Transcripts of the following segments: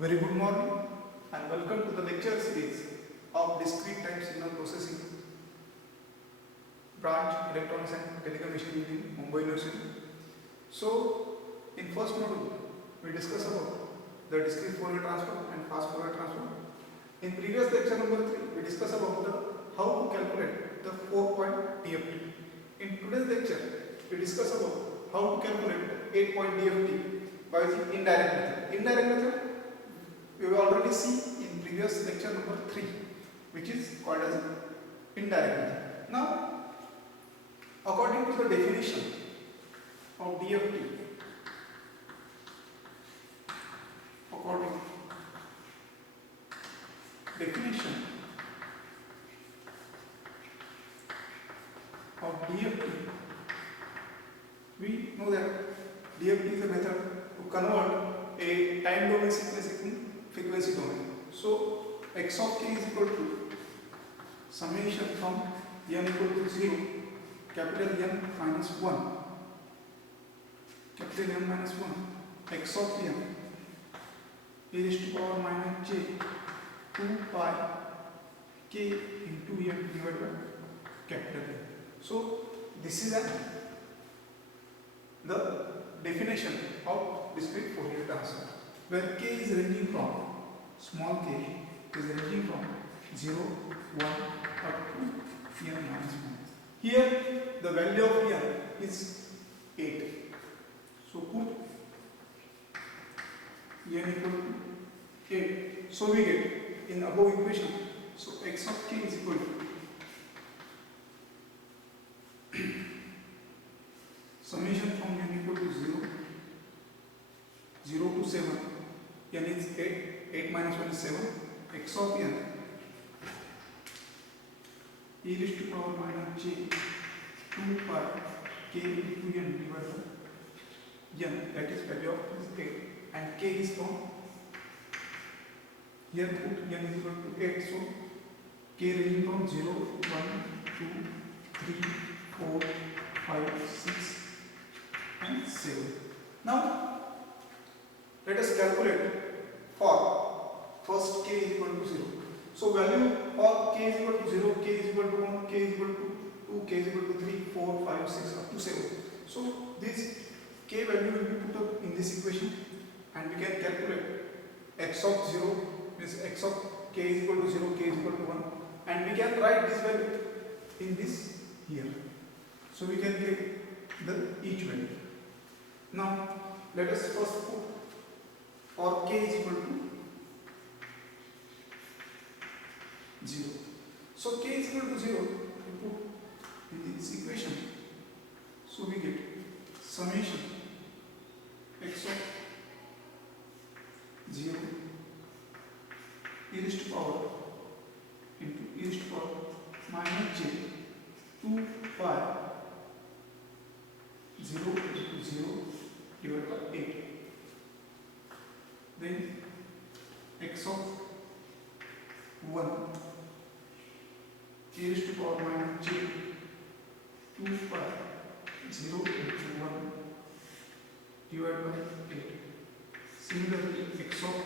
Very good morning and welcome to the lecture series of Discrete Time Signal Processing branch Electronics and Telecommunication Engineering, Mumbai University. So, in first module, we discuss about the discrete Fourier transform and fast Fourier transform. In previous lecture number 3, we discuss about the how to calculate the 4-point DFT. In today's lecture, we discuss about how to calculate the 8-point DFT by using indirect method. Indirect method we have already seen in previous lecture number 3, which is called as indirect method. Now, according to the definition of DFT, according definition of DFT, we know that DFT is a method to convert a time domain sequence into frequency domain. So x of k is equal to summation from n equal to 0, capital N minus 1, capital N minus 1, x of n e raised to power minus j 2 pi k into n divided by capital N. So this is the definition of discrete Fourier transform, where k is ranging from small k is ranging from 0, 1 up to n minus 1. Here the value of n is 8. So put n equal to 8. So we get in above equation, so x of k is equal to summation from n equal to 0, 0 to 7, n is 8, 8 minus 1 is 7, x of n e raised to power minus j 2 pi k into n divided by n, that is value of 8, and k is from here put n is equal to 8, so k ranging from 0, 1, 2, 3, 4, 5, 6 and 7. Now let us calculate for first k is equal to 0. So value for k is equal to 0, k is equal to 1, k is equal to 2, k is equal to 3, 4, 5, 6 up to 7. So this k value will be put up in this equation and we can calculate x of 0 means x of k is equal to 0, k is equal to 1, and we can write this value in this here. So we can get the each value. Now let us first put for k is equal to 0. So k is equal to 0, we put in this equation. So we get summation x of 0 e raised to power into e raised to power minus j 2 pi 0 into 0 divided by 8. Then x of 1 e raised to power minus j 2 pi 0 into 1 divided by 8. Similarly, x of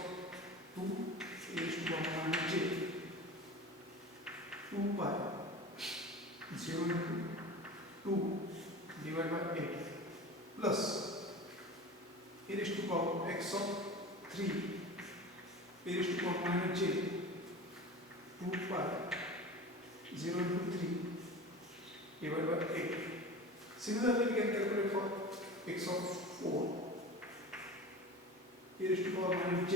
2 e raised to power minus j 2 pi 0 into 2 divided by 8 plus e raised to power x of 3 e raised to power minus j 2 pi 0 into 3 divided by 8. Similarly, we can calculate for x of 4 e raised to power minus j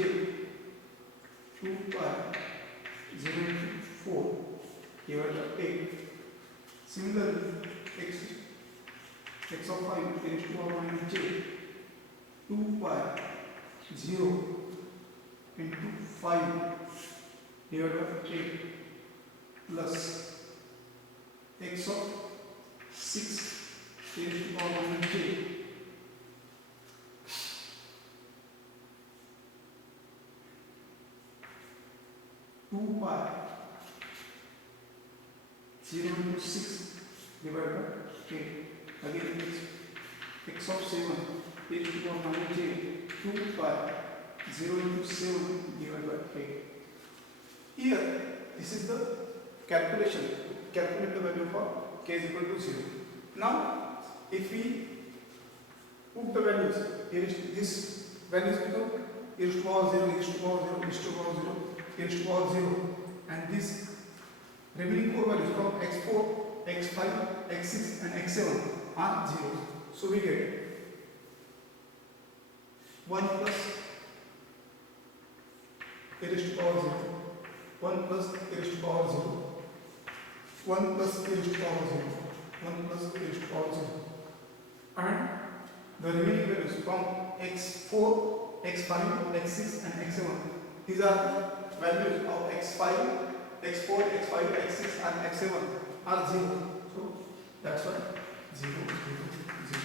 2 pi 0 into 4 divided by 8. Similarly, x of 5 e raised to power minus j 2 pi 0 into 5 divided by 8 plus x of 6 e raised to power minus j 2 pi 0 into 6 divided by 8. Again, x of 7 e raised to power minus j 2 pi 0 into 7 divided by 8. Here, this is the calculation. Calculate the value for k is equal to 0. Now, if we put the values, here is this values become e to power 0, e to power 0, e to power 0, e to power 0, and this remaining 4 values from x4, x5, x6 and x7 are 0. So we get 1 plus e to power 0, 1 plus e to power 0, 1 plus e to power 0, 1 plus e to power 0, and the remaining values from x4, x5, x6 and x7. These are the values of x5, x4, x5, x6 and x7 are 0. So that's why 0, 0, 0.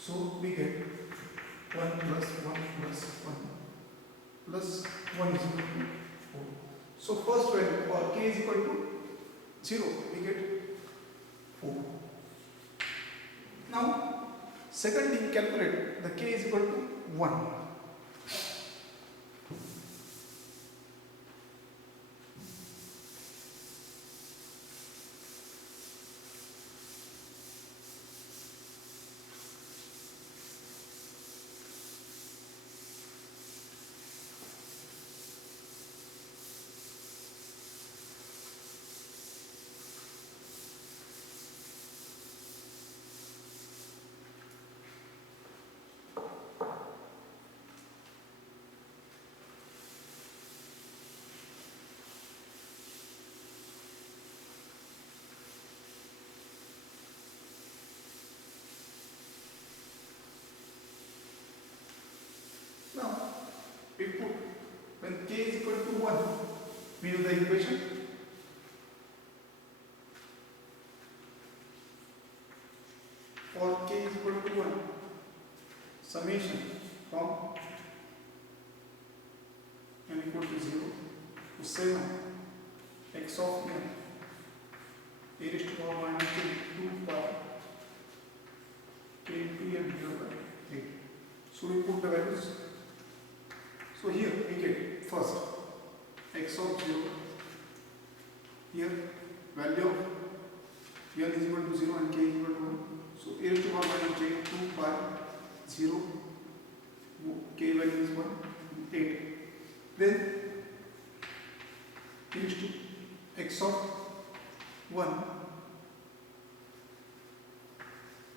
So we get 1 plus 1 plus 1 plus 1 is equal to 4. So first value for k is equal to 0, we get 4. Now secondly, calculate the k is equal to 1. Now we put when k is equal to 1, we know the equation. For k is equal to 1, summation from n equal to 0 to 7 x of n e raised to power minus 2 pi k into n divided by 8. So we put the values. So here we get first x of 0, here value of n is equal to 0 and k is equal to 1. So e raised to power minus j 2 by 0, k value is 1, 8. Then e raised to x of 1,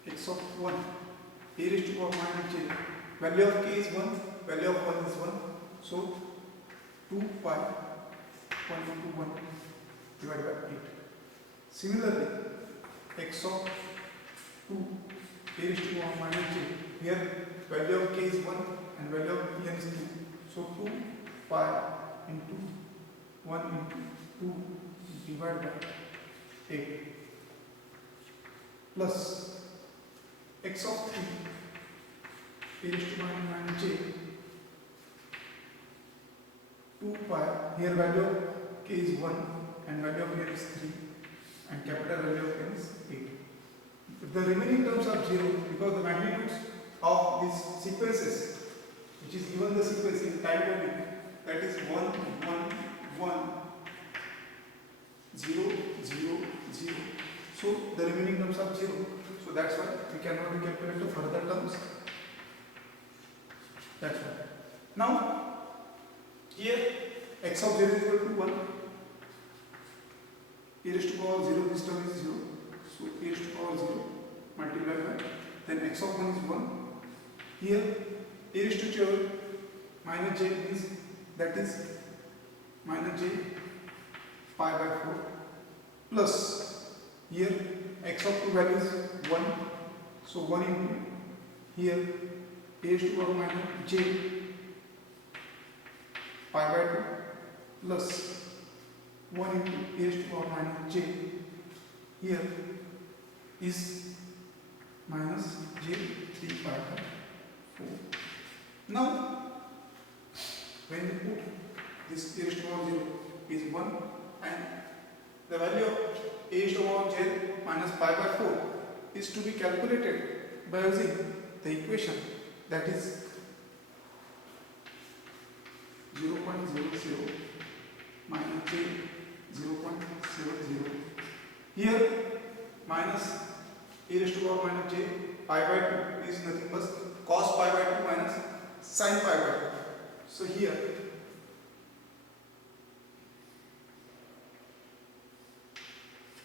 x of 1, e raised to power minus j, value of k is 1, value of 1 is 1. So 2 pi 1 into 1 divided by 8. Similarly, x of 2 e raised to power minus j, here value of k is 1 and value of n is 2. So 2 pi into 1 into 2 divided by 8 plus x of 3 e raised to power minus j, 2 pi, here value of k is 1 and value of n is 3 and capital value of n is 8. The remaining terms are 0 because the magnitudes of these sequences, which is given the sequence in time domain, that is 1, 1, 1, 0, 0, 0. So the remaining terms are 0. So that's why we cannot calculate the further terms. That's why. Now here x of 0 is equal to 1, e raised to power 0, this term is 0, so e raised to power 0 multiplied by, then x of 1 is 1, here e raised to power minus j is, that is minus j pi by 4 plus, here x of 2 value is 1, so 1 into, here e raised to power minus j pi by 2 plus 1 into e raised to power minus j, here is minus j 3 pi by 4. Now when we put this e raised to power 0 is 1 and the value of e raised to power j minus pi by 4 is to be calculated by using the equation, that is 0.00 minus j 0.70. Here minus e raised to power minus j pi by 2 is nothing but cos pi by 2 minus sin pi by 2. So here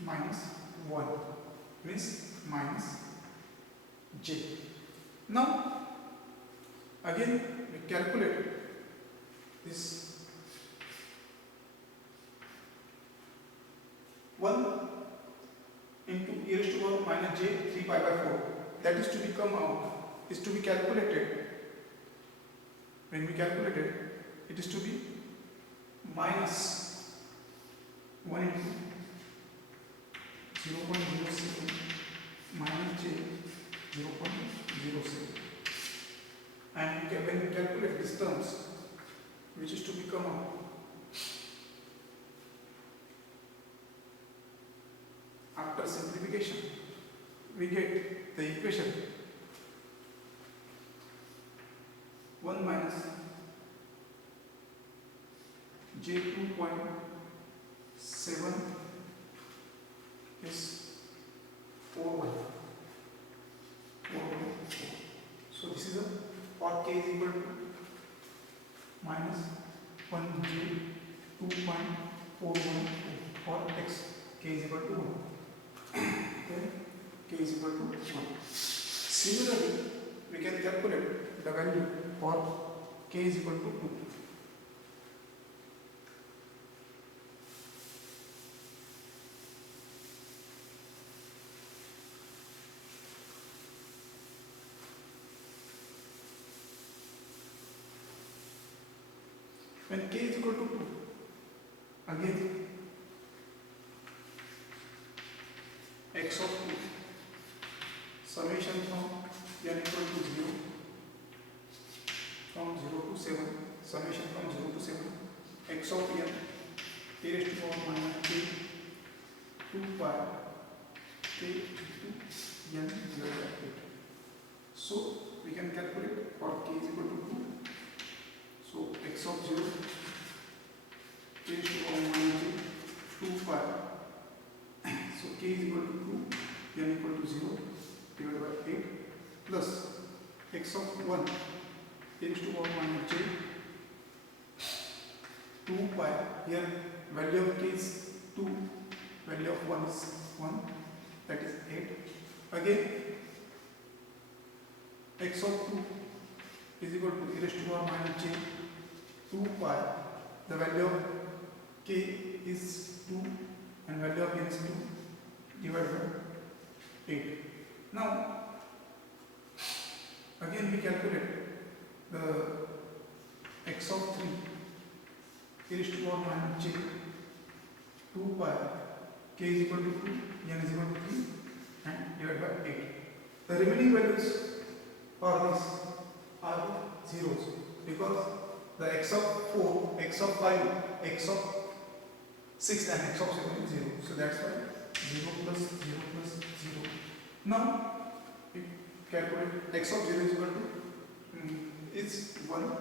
minus 1 means minus j. Now again we calculate this 1 into e raised to power minus j 3 pi by 4, that is to become out, is to be calculated. When we calculate it, it is to be minus 1 into 0.07 minus j 0.07, and when we calculate these terms, which is to become out, after simplification we get the equation 1 minus j 2.7 is 4 So this is a for k is equal to minus 1 j 2.41 for x, k is equal to 1. Okay, k is equal to 1. Similarly, we can calculate the value for k is equal to 2. When k is equal to 2, again x of 2 summation from n equal to 0 from 0 to 7, summation from 0 to 7, x of n e raised to power minus k 2 pi k into n divided by 8. So we can calculate for k is equal to 2. So x of 0 e raised to power minus j 2 pi. So k is equal to 2, n equal to 0 divided by 8 plus x of 1 e raised to power minus j 2 pi. Here value of k is 2, value of 1 is 1, that is 8. Again x of 2 is equal to e raised to power minus j 2 pi. The value of k is 2 and value of n is 2 divided by 8. Now again we calculate the x of 3 e raised to power minus j 2 pi, k is equal to 2, n is equal to 3 and divided by 8. The remaining values for this are zeros because the x of 4, x of 5, x of 6 and x of 7 is 0. So that's why 0 plus 0 plus 0. Now we calculate x of 0 is equal to is 1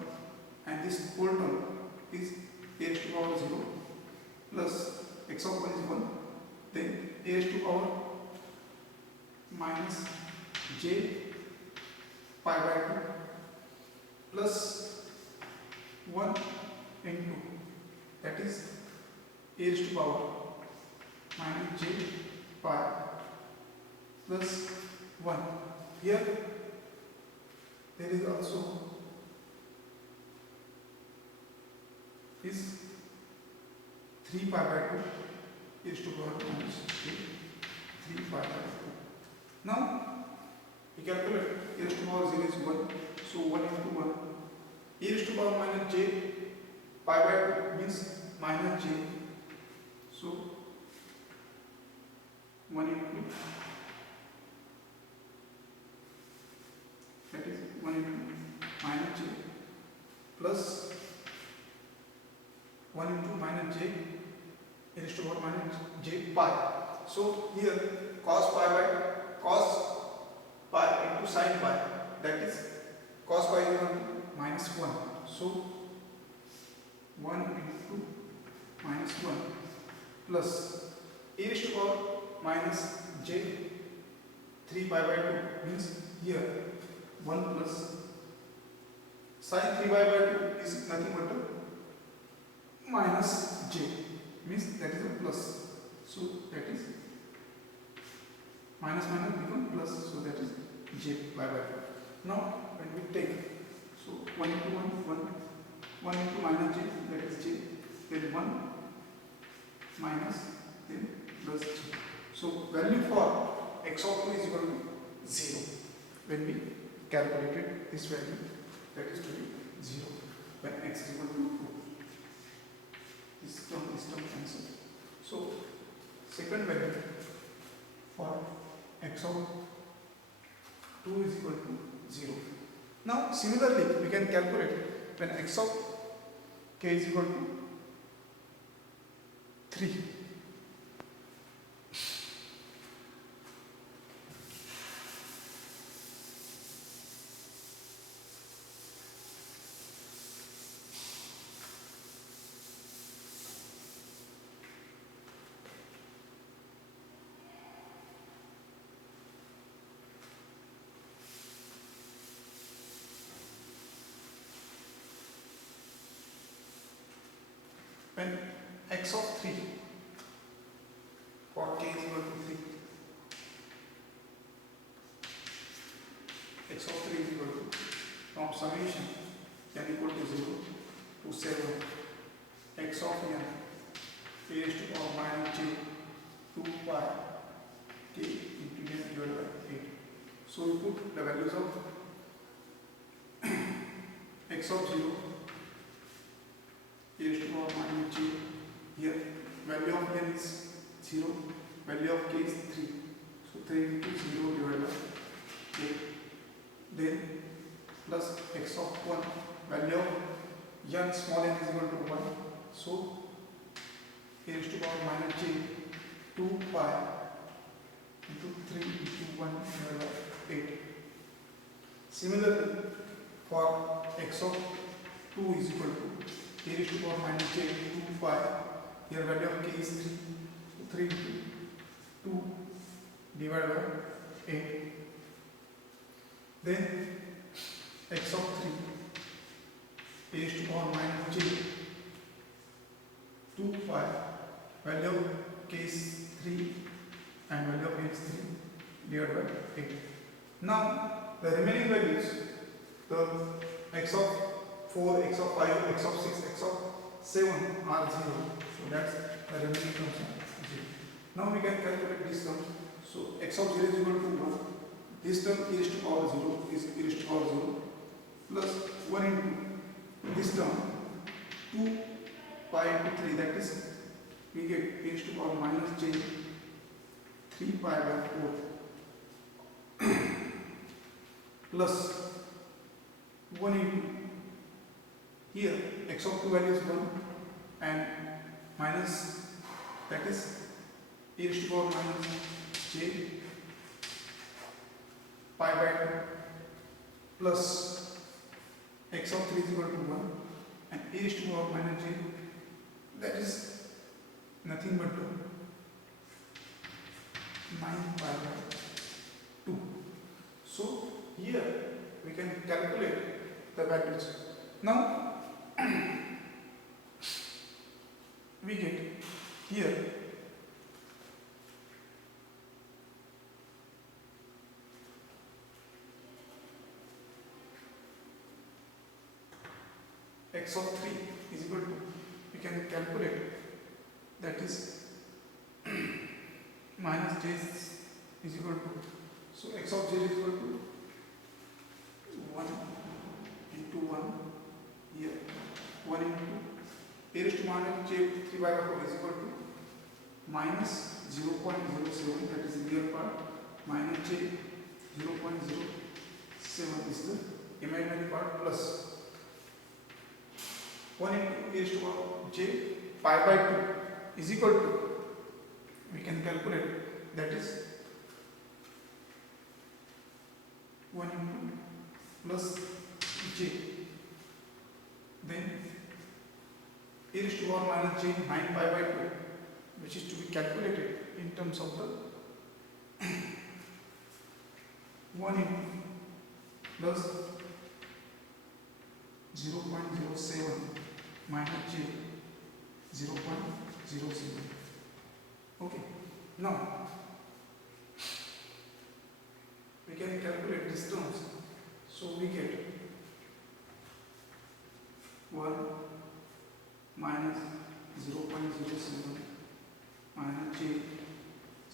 and this whole term is a raised to power 0 plus x of 1 is 1, then a raised to power minus j pi by 2 plus 1 into, that is a raised to power minus j pi plus 1. Here there is also is 3 pi by 2 is to power minus j 3 pi by 2. Now we calculate e raised to power 0 is 1, so 1 into 1. E raised to power minus j pi by 2 means minus j, so 1 into, that is 1 into minus j plus 1 into minus j e raised to power minus j pi. So here cos pi by cos pi into sin pi, that is cos pi is equal to minus 1. So 1 into minus 1 plus e raised to power minus j 3 pi by 2 means here 1 plus sin 3 pi by 2 is nothing but a minus j means that is a plus, so that is minus minus become plus, so that is j pi by 2. Now when we take, so 1 into 1 into minus j, that is j, then 1 minus then plus j. So value for x of 2 is equal to 0 when we calculated this value, that is to be 0 when x is equal to 2. This term cancel. So second value for x of 2 is equal to 0. Now similarly we can calculate when x of k is equal to 3. When x of 3 for k is equal to 3, x of 3 is equal to, from summation n equal to 0 to 7 x of n a raised to power minus j 2 pi k into n divided by 8. So we put the values of x of 0 a raised to power minus j, here value of n is 0, value of k is 3, so 3 into 0 divided by 8, then plus x of 1, value of n small n is equal to 1, so a raised to power minus j 2 pi into 3 into 1 divided by 8. Similarly for x of 2 is equal to a raised to power minus j 2 pi, here value of k is 3, so 3 into 2 divided by 8. Then x of 3 a raised to power minus j 2 pi, value of k is 3 and value of n is 3 divided by 8. Now the remaining values, the x of 4, x of 5, x of 6, x of 7 are 0. So that's the remaining terms are 0. Now we can calculate this term. So x of 0 is equal to 1. This term e raised to power 0 is e raised to power 0 plus 1 into this term 2 pi into 3, that is we get e raised to power minus j 3 pi by 4 plus 1 into here x of 2 value is 1 and minus, that is e raised to power minus j pi by 2 plus x of 3 is equal to 1 and e raised to power minus j, that is nothing but 9 pi by 2. So here we can calculate the values. Now we get here x of 3 is equal to, we can calculate, that is minus j is equal to, so x of j is equal to 1 into 1 here, 1 into a raised to minus j 3 by 4 is equal to minus 0.07, that is the real part, minus j 0.07 is the imaginary part, plus 1 into a raised to power j pi by 2 is equal to, we can calculate, that is 1 into plus j, then e raised to power minus j 9 pi by 2, which is to be calculated in terms of the 1 into plus 0.07 minus j 0.00. Okay, now we can calculate these terms. So we get 1 minus 0.07 minus j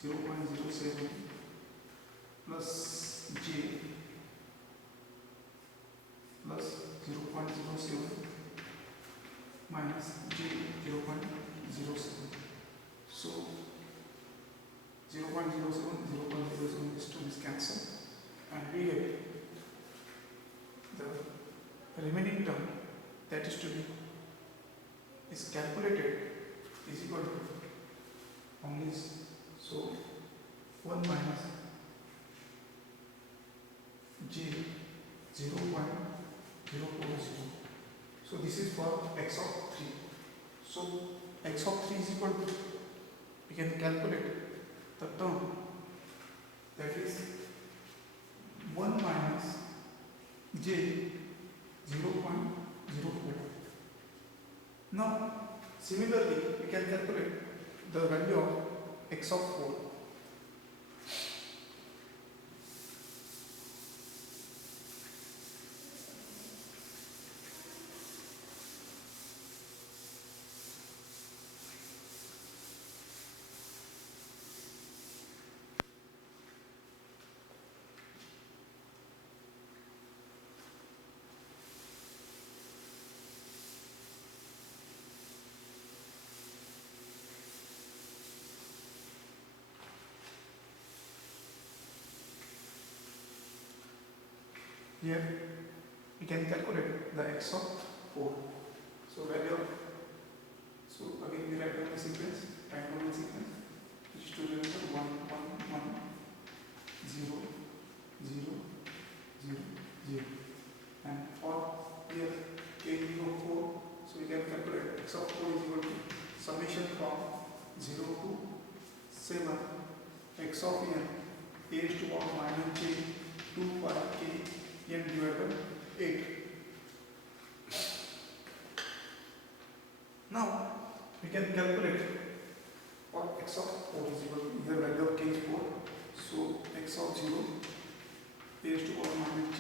0.07 plus j plus 0.07 minus j 0.07. So 0.07, 0.07, this term is cancelled, and we get the remaining term, that is to be is calculated, is equal to only, so 1 minus j 0.040. So this is for x of 3. So x of 3 is equal to, we can calculate the term, that is 1 minus j 0.04. Now similarly we can calculate the value of x of 4. Here we can calculate the x of 4. So value of, so again we write down the sequence, which is to remember 1 1 1 0 0 0 0, and for here k is equal to 4, so we can calculate x of 4 is equal to summation from 0 to 7 x of n a raised to power minus j 2 pi k n divided by 8. Now we can calculate what x of 4 is equal to, here value of k is 4, so x of 0 a raised to power minus j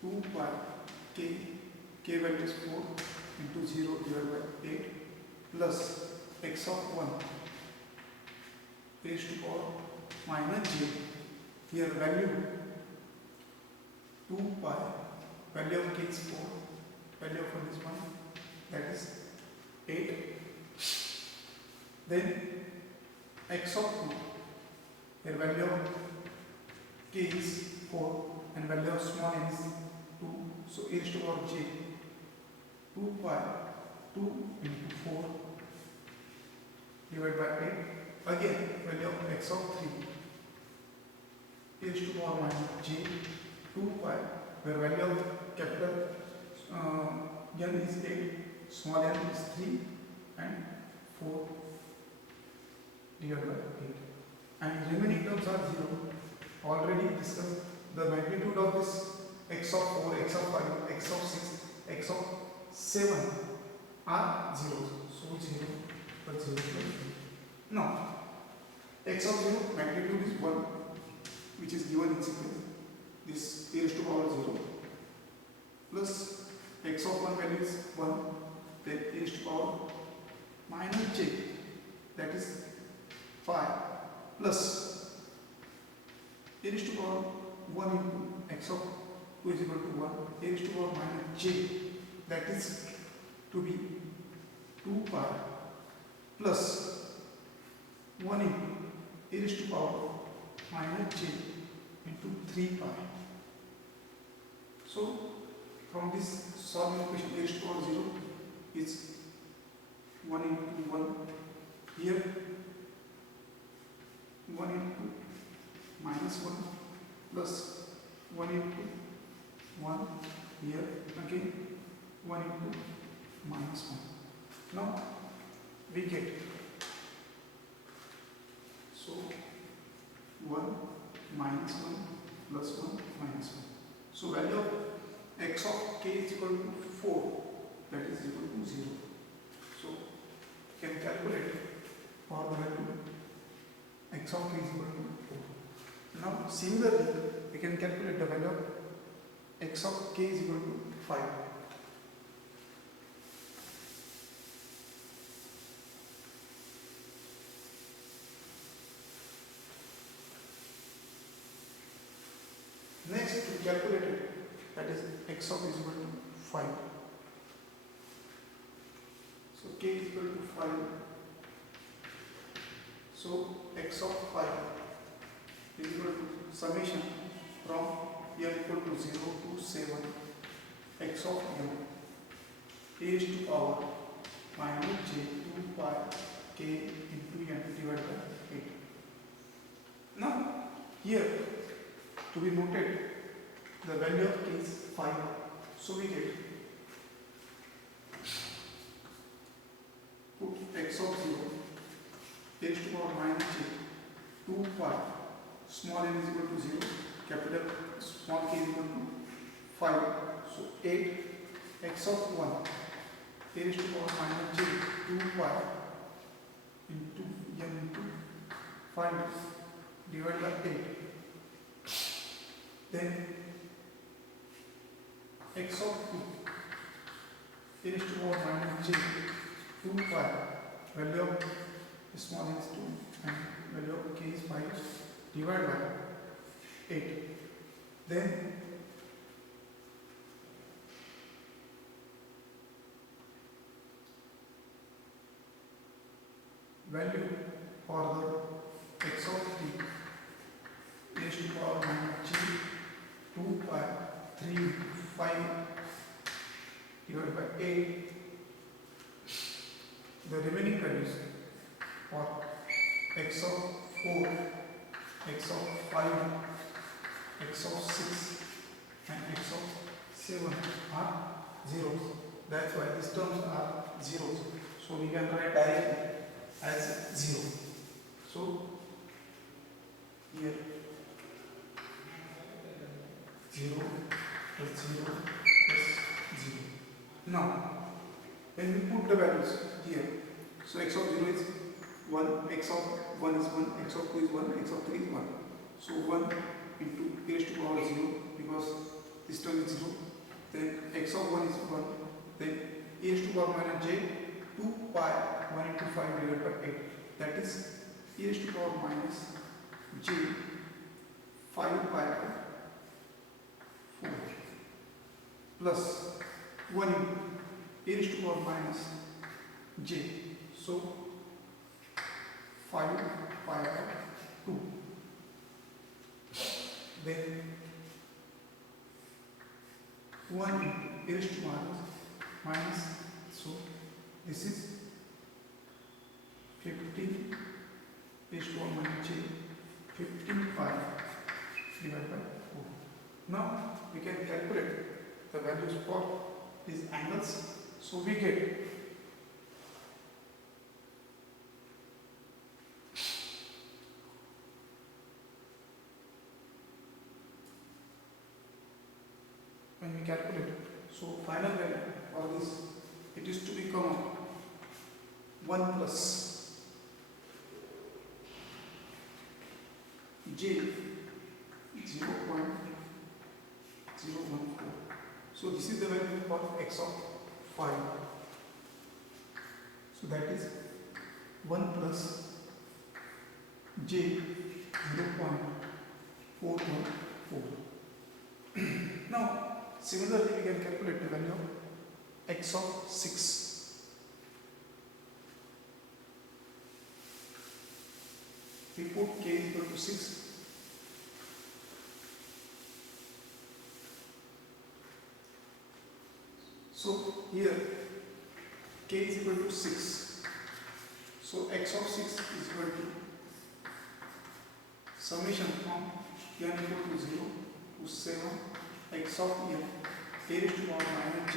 2 pi k value is 4 into 0 divided by 8 plus x of 1 a raised to power minus j, here value 2 pi, value of k is 4, value of 1 is 1, that is 8. Then x of 2, here value of k is 4 and value of small n is 2, so a raised to power j 2 pi 2 into 4 divided by 8. Again value of x of 3 a raised to power minus j 2 pi, where value of capital n is 8, small n is 3 and 4 divided by 8, and remaining terms are 0. Already discussed the magnitude of this x of 4, x of 5, x of 6, x of 7 are 0, so 0 plus 0 plus 0. Now x of 0 magnitude is 1, which is given in sequence, this a raised to power 0 plus x of 1 value is 1, then a raised to power minus j, that is 5, plus a raised to power 1 into x of 2 is equal to 1, a raised to power minus j, that is to be 2 pi plus 1 into a raised to power minus j into 3 pi. So from this solving equation, a raised to power 0 is 1 into 1, here 1 into minus 1 plus 1 into 1, here again 1 into minus 1. Now we get, so 1 minus 1 plus 1 minus 1. So value of x of k is equal to 4, that is equal to 0. So you can calculate for the value x of k is equal to 4. Now similarly we can calculate the value of x of k is equal to 5. Next we calculate it, that is x of is equal to 5. So k is equal to 5. So x of 5 is equal to summation from n equal to 0 to 7 x of n a is to power minus j 2 pi k into n divided by 8. Now here to be noted, the value of k is 5. So we get, put x of 0 a is to power minus j 2 pi small n is equal to 0, capital small k is equal to 5. So 8 x of 1 a is to power minus j 2 pi into n into 5 divided by 8. Then x of 2 a is to power minus j 2 pi, value of small n is 2 and value of k is 5 divided by 8. Then value for the x of 3 a is to power minus j 2 pi 3 5 divided by 8. The remaining values for x of 4, x of 5, x of 6 and x of 7 are zeros. That's why these terms are zeros. So we can write directly as 0. So here 0 plus 0 plus 0. Now when we put the values here, so x of 0 is 1, x of 1 is 1, x of 2 is 1, x of 3 is 1. So 1 into a raised to power 0, because this term is 0. Then x of 1 is 1, then a raised to power minus j 2 pi 1 into 5 divided by 8. That is a raised to power minus j 5 pi by 4 plus 1 into a raised to power minus j. So 5 pi by 2. Then 1 into a raised to minus, so this is 15 raised to minus j 15 pi divided by 4. Now we can calculate the values for these angles. So we get when we calculate, so final value for this, it is to become 1 plus j 0.014. So this is the value for x of 5. So that is 1 plus j 0.414. Now similarly we can calculate the value of x of 6. We put k is equal to 6. So here k is equal to 6. So x of 6 is equal to summation from n equal to 0 to 7 x of n a raised to power minus j